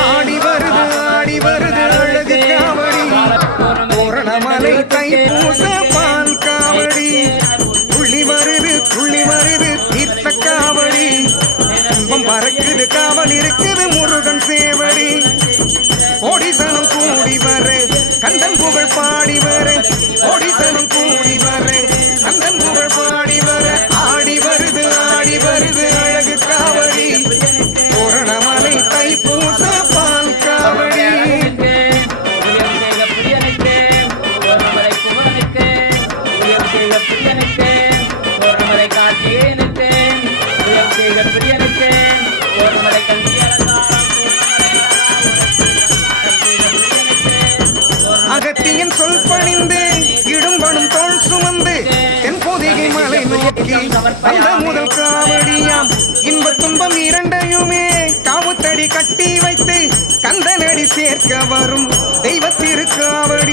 ஆடி வருது அழகு காவடி பூரணமலை தைப்பூச பால் காவடி துள்ளி வருது தீர்த்த காவடி துன்பம் பறக்குது காவல் இருக்குது முருகன் சேவடி கோடிசனம் கூடி வர கந்தன் புகழ் பாடி வர கோடிசனம் கூடி வர கந்தன் புகழ் பாடி வர ஆடி வருது அழகு காவடி பூரணமலை தைப்பூச பால் காவடி அகத்தியன் சொல் பணிந்து இடும்பனும் தோல் சுமந்து தென்பொதிகை மலை நோக்கி அந்த முதல் காவடியாம் இன்ப துன்பம் இரண்டையுமே காவுத்தடி கட்டி வைத்து கந்தனடி சேர்க்க வரும் தெய்வ திருக்காவடி